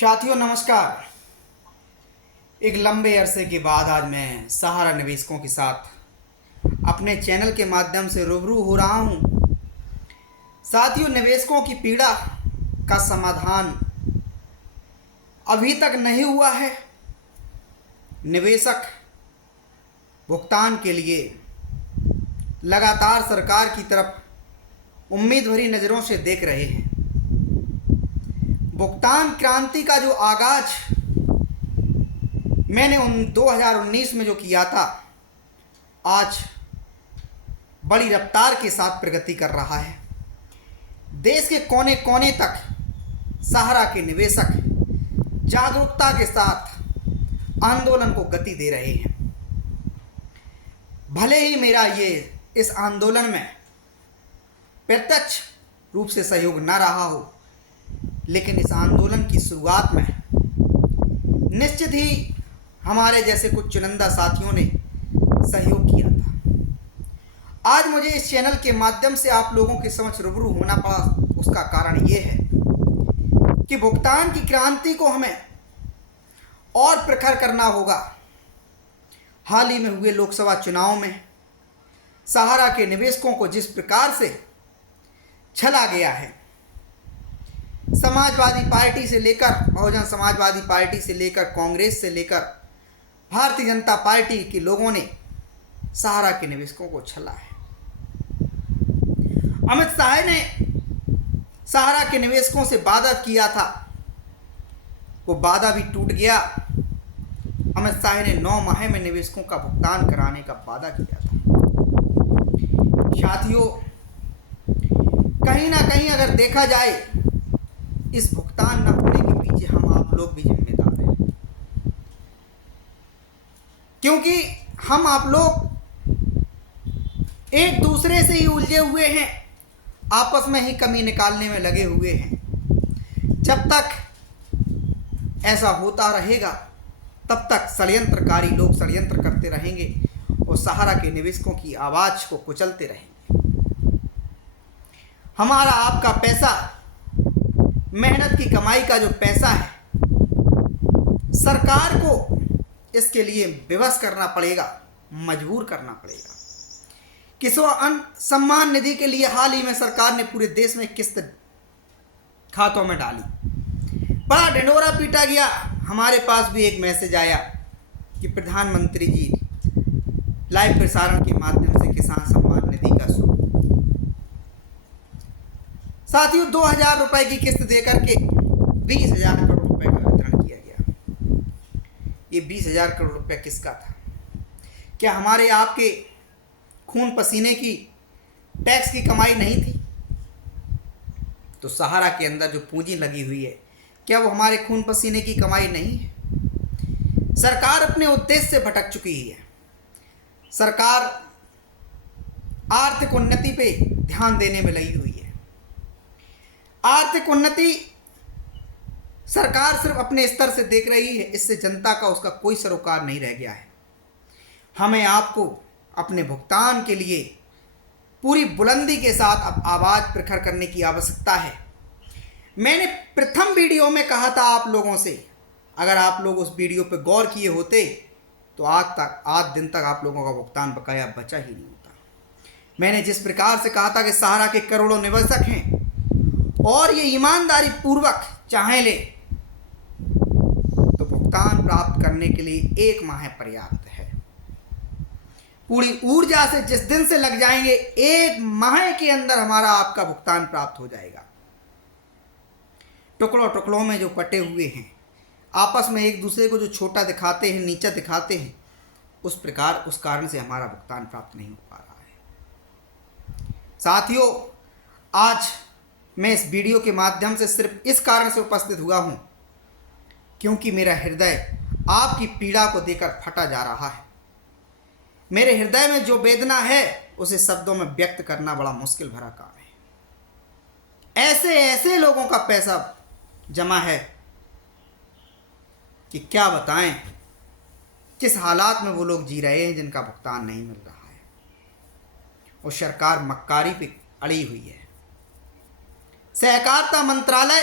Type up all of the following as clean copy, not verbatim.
साथियों नमस्कार। एक लंबे अरसे के बाद आज मैं सहारा निवेशकों के साथ अपने चैनल के माध्यम से रूबरू हो रहा हूं। साथियों, निवेशकों की पीड़ा का समाधान अभी तक नहीं हुआ है। निवेशक भुगतान के लिए लगातार सरकार की तरफ उम्मीद भरी नज़रों से देख रहे हैं। भुगतान क्रांति का जो आगाज मैंने 2019 में जो किया था, आज बड़ी रफ्तार के साथ प्रगति कर रहा है। देश के कोने कोने तक सहारा के निवेशक जागरूकता के साथ आंदोलन को गति दे रहे हैं। भले ही मेरा इस आंदोलन में प्रत्यक्ष रूप से सहयोग न रहा हो, लेकिन इस आंदोलन की शुरुआत में निश्चित ही हमारे जैसे कुछ चुनिंदा साथियों ने सहयोग किया था। आज मुझे इस चैनल के माध्यम से आप लोगों के समक्ष रूबरू होना पड़ा। उसका कारण ये है कि भुगतान की क्रांति को हमें और प्रखर करना होगा। हाल ही में हुए लोकसभा चुनाव में सहारा के निवेशकों को जिस प्रकार से छला गया है, समाजवादी पार्टी से लेकर बहुजन समाजवादी पार्टी से लेकर कांग्रेस से लेकर भारतीय जनता पार्टी के लोगों ने सहारा के निवेशकों को छला है। अमित शाह ने सहारा के निवेशकों से वादा किया था, वो वादा भी टूट गया। अमित शाह ने 9 माह में निवेशकों का भुगतान कराने का वादा किया था। साथियों, कहीं ना कहीं अगर देखा जाए, इस भुगतान न होने के पीछे हम आप लोग भी जिम्मेदार हैं, क्योंकि हम आप लोग एक दूसरे से ही उलझे हुए हैं, आपस में ही कमी निकालने में लगे हुए हैं। जब तक ऐसा होता रहेगा, तब तक षड्यंत्रकारी लोग षड्यंत्र करते रहेंगे और सहारा के निवेशकों की आवाज़ को कुचलते रहेंगे। हमारा आपका पैसा, मेहनत की कमाई का जो पैसा है, सरकार को इसके लिए विवश करना पड़ेगा, मजबूर करना पड़ेगा। किसान सम्मान निधि के लिए हाल ही में सरकार ने पूरे देश में किस्त खातों में डाली। बड़ा ढिंढोरा पीटा गया। हमारे पास भी एक मैसेज आया कि प्रधानमंत्री जी लाइव प्रसारण के माध्यम से किसान सम्मान निधि का शुरू। साथियों, 2000 रुपए की किस्त देकर के 20,000 करोड़ रुपए का वितरण किया गया। ये 20,000 करोड़ रुपए किसका था? क्या हमारे आपके खून पसीने की टैक्स की कमाई नहीं थी? तो सहारा के अंदर जो पूंजी लगी हुई है, क्या वो हमारे खून पसीने की कमाई नहीं है? सरकार अपने उद्देश्य से भटक चुकी है। सरकार आर्थिक उन्नति पे ध्यान देने में लगी हुई है। आर्थिक उन्नति सरकार सिर्फ अपने स्तर से देख रही है, इससे जनता का उसका कोई सरोकार नहीं रह गया है। हमें आपको अपने भुगतान के लिए पूरी बुलंदी के साथ अब आवाज़ प्रखर करने की आवश्यकता है। मैंने प्रथम वीडियो में कहा था आप लोगों से, अगर आप लोग उस वीडियो पर गौर किए होते तो आज दिन तक आप लोगों का भुगतान बकाया बचा ही नहीं होता। मैंने जिस प्रकार से कहा था कि सहारा के करोड़ों निवेशक हैं और ये ईमानदारी पूर्वक चाहे ले तो भुगतान प्राप्त करने के लिए 1 माह पर्याप्त है। पूरी ऊर्जा से जिस दिन से लग जाएंगे, 1 माह के अंदर हमारा आपका भुगतान प्राप्त हो जाएगा। टुकड़ों टुकड़ों में जो कटे हुए हैं, आपस में एक दूसरे को जो छोटा दिखाते हैं, नीचा दिखाते हैं, उस कारण से हमारा भुगतान प्राप्त नहीं हो पा रहा है। साथियों, आज मैं इस वीडियो के माध्यम से सिर्फ इस कारण से उपस्थित हुआ हूं, क्योंकि मेरा हृदय आपकी पीड़ा को देखकर फटा जा रहा है। मेरे हृदय में जो वेदना है, उसे शब्दों में व्यक्त करना बड़ा मुश्किल भरा काम है। ऐसे ऐसे लोगों का पैसा जमा है कि क्या बताएं किस हालात में वो लोग जी रहे हैं जिनका भुगतान नहीं मिल रहा है, और सरकार मक्कारी पे अड़ी हुई है। सहकारिता मंत्रालय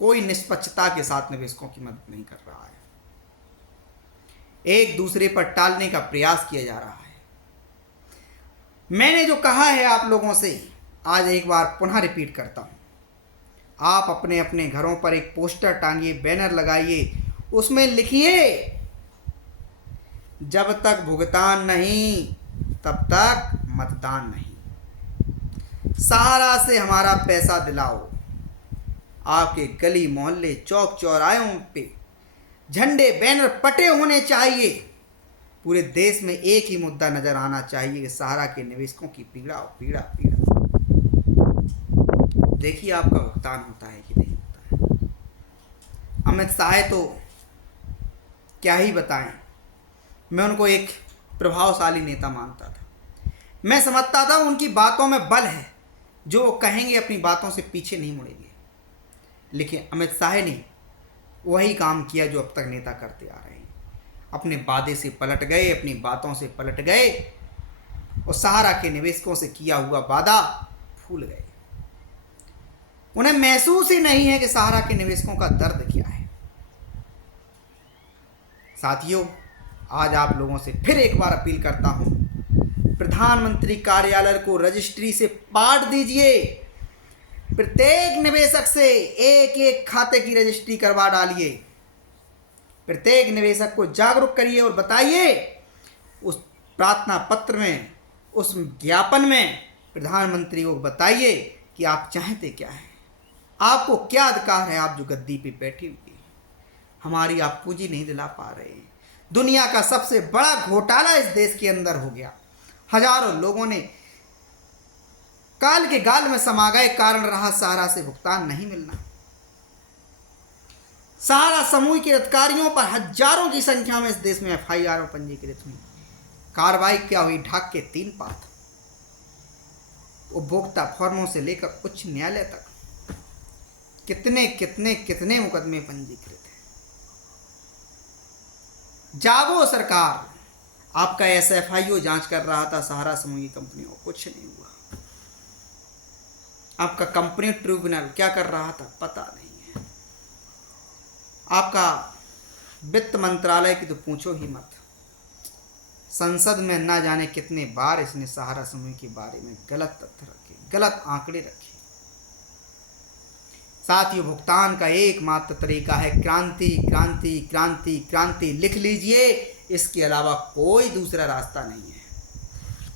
कोई निष्पक्षता के साथ निवेशकों की मदद नहीं कर रहा है। एक दूसरे पर टालने का प्रयास किया जा रहा है। मैंने जो कहा है आप लोगों से, आज एक बार पुनः रिपीट करता हूं। आप अपने अपने घरों पर एक पोस्टर टांगिए, बैनर लगाइए, उसमें लिखिए जब तक भुगतान नहीं तब तक मतदान नहीं। सहारा से हमारा पैसा दिलाओ। आपके गली मोहल्ले चौक चौराहों पे झंडे बैनर पटे होने चाहिए। पूरे देश में एक ही मुद्दा नजर आना चाहिए कि सहारा के निवेशकों की पीड़ा पीड़ा पीड़ा। देखिए आपका भुगतान होता है कि नहीं होता है। अमित शाह तो क्या ही बताएं, मैं उनको एक प्रभावशाली नेता मानता था। मैं समझता था उनकी बातों में बल है, जो वो कहेंगे अपनी बातों से पीछे नहीं मुड़ेंगे। लेकिन अमित शाह ने वही काम किया जो अब तक नेता करते आ रहे हैं। अपने वादे से पलट गए, अपनी बातों से पलट गए और सहारा के निवेशकों से किया हुआ वादा भूल गए। उन्हें महसूस ही नहीं है कि सहारा के निवेशकों का दर्द क्या है। साथियों, आज आप लोगों से फिर एक बार अपील करता हूं, प्रधानमंत्री कार्यालय को रजिस्ट्री से पाट दीजिए। प्रत्येक निवेशक से एक एक खाते की रजिस्ट्री करवा डालिए। प्रत्येक निवेशक को जागरूक करिए और बताइए, उस प्रार्थना पत्र में, उस ज्ञापन में प्रधानमंत्री को बताइए कि आप चाहते क्या हैं, आपको क्या अधिकार है। आप जो गद्दी पे बैठी हुई हमारी आप पूंजी नहीं दिला पा रहे हैं। दुनिया का सबसे बड़ा घोटाला इस देश के अंदर हो गया। हजारों लोगों ने काल के गाल में समा गए, कारण रहा सहारा से भुगतान नहीं मिलना। सहारा समूह के अधिकारियों पर हजारों की संख्या में इस देश में FIR पंजीकृत हुई। कार्रवाई क्या हुई? ढाक के 3 पात। उपभोक्ता फर्मों से लेकर उच्च न्यायालय तक कितने कितने कितने मुकदमे पंजीकृत हैं। जागो सरकार। आपका SFIO जांच कर रहा था सहारा समूह की कंपनियों, कुछ नहीं हुआ। आपका कंपनी ट्रिब्यूनल क्या कर रहा था पता नहीं है। आपका वित्त मंत्रालय की तो पूछो ही मत। संसद में ना जाने कितने बार इसने सहारा समूह के बारे में गलत तथ्य रखे, गलत आंकड़े रखे। साथियों, भुगतान का एकमात्र तरीका है क्रांति, क्रांति, क्रांति, क्रांति। लिख लीजिए, इसके अलावा कोई दूसरा रास्ता नहीं है।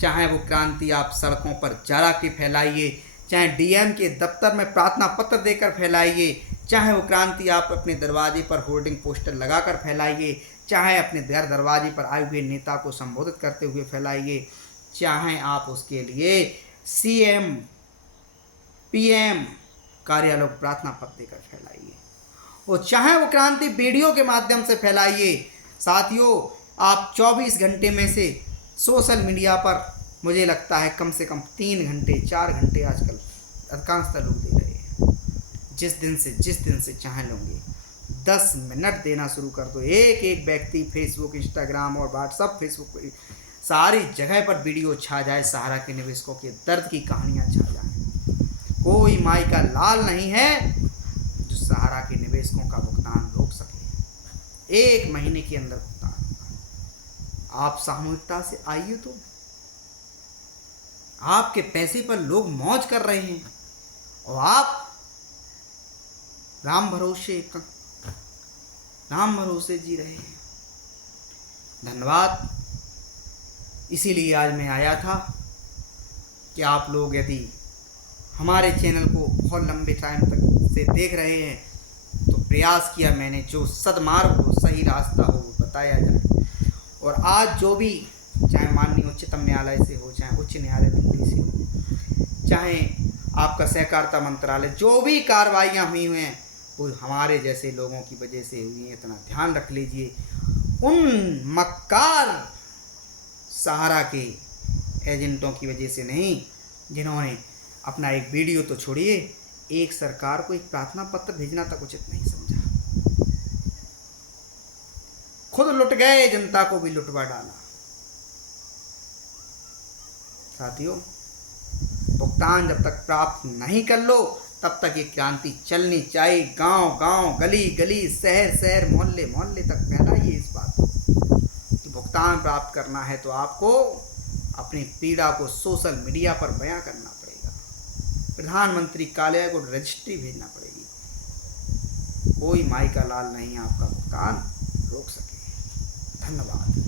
चाहे वो क्रांति आप सड़कों पर जला के फैलाइए, चाहे DM के दफ्तर में प्रार्थना पत्र देकर फैलाइए, चाहे वो क्रांति आप अपने दरवाजे पर होर्डिंग पोस्टर लगाकर फैलाइए, चाहे अपने घर दरवाजे पर आए हुए नेता को संबोधित करते हुए फैलाइए, चाहे आप उसके लिए CM PM कार्यालय को प्रार्थना पत्र देकर फैलाइए, और चाहे वो क्रांति वीडियो के माध्यम से फैलाइए। साथियों, आप 24 घंटे में से सोशल मीडिया पर मुझे लगता है कम से कम 3 घंटे 4 घंटे आजकल अधिकांशतः लोग दे रहे हैं। जिस दिन से चाहे लोगे 10 मिनट देना शुरू कर दो। एक एक व्यक्ति फेसबुक, इंस्टाग्राम और व्हाट्सअप, फेसबुक सारी जगह पर वीडियो छा जाए, सहारा के निवेशकों के दर्द की कहानियाँ छा जाए। कोई माई का लाल नहीं है जो सहारा के निवेशकों का भुगतान रोक सके। 1 महीने के अंदर भुगतान होगा। आप सामूहिकता से आइए, तो आपके पैसे पर लोग मौज कर रहे हैं और आप राम भरोसे जी रहे हैं। धन्यवाद। इसीलिए आज मैं आया था कि आप लोग यदि हमारे चैनल को बहुत लंबे टाइम तक से देख रहे हैं तो प्रयास किया मैंने जो सदमार्ग हो, सही रास्ता हो, वो बताया जाए। और आज जो भी, चाहे माननीय उच्चतम न्यायालय से हो, चाहे उच्च न्यायालय दिल्ली से हो, चाहे आपका सहकारिता मंत्रालय, जो भी कार्रवाइयाँ हुई हैं वो हमारे जैसे लोगों की वजह से हुई हैं। इतना ध्यान रख लीजिए, उन मक्कार सहारा के एजेंटों की वजह से नहीं, जिन्होंने अपना एक वीडियो तो छोड़िए, एक सरकार को एक प्रार्थना पत्र भेजना तक उचित नहीं समझा। खुद लुट गए, जनता को भी लुटवा डाला। साथियों, भुगतान जब तक प्राप्त नहीं कर लो तब तक ये क्रांति चलनी चाहिए। गांव गांव, गली गली, शहर शहर, मोहल्ले मोहल्ले तक फैलाइए इस बात को कि भुगतान प्राप्त करना है तो आपको अपनी पीड़ा को सोशल मीडिया पर बयां करना पड़ेगा, प्रधानमंत्री कार्यालय को रजिस्ट्री भेजना पड़ेगी। कोई माई का लाल नहीं आपका भुगतान रोक सके। धन्यवाद।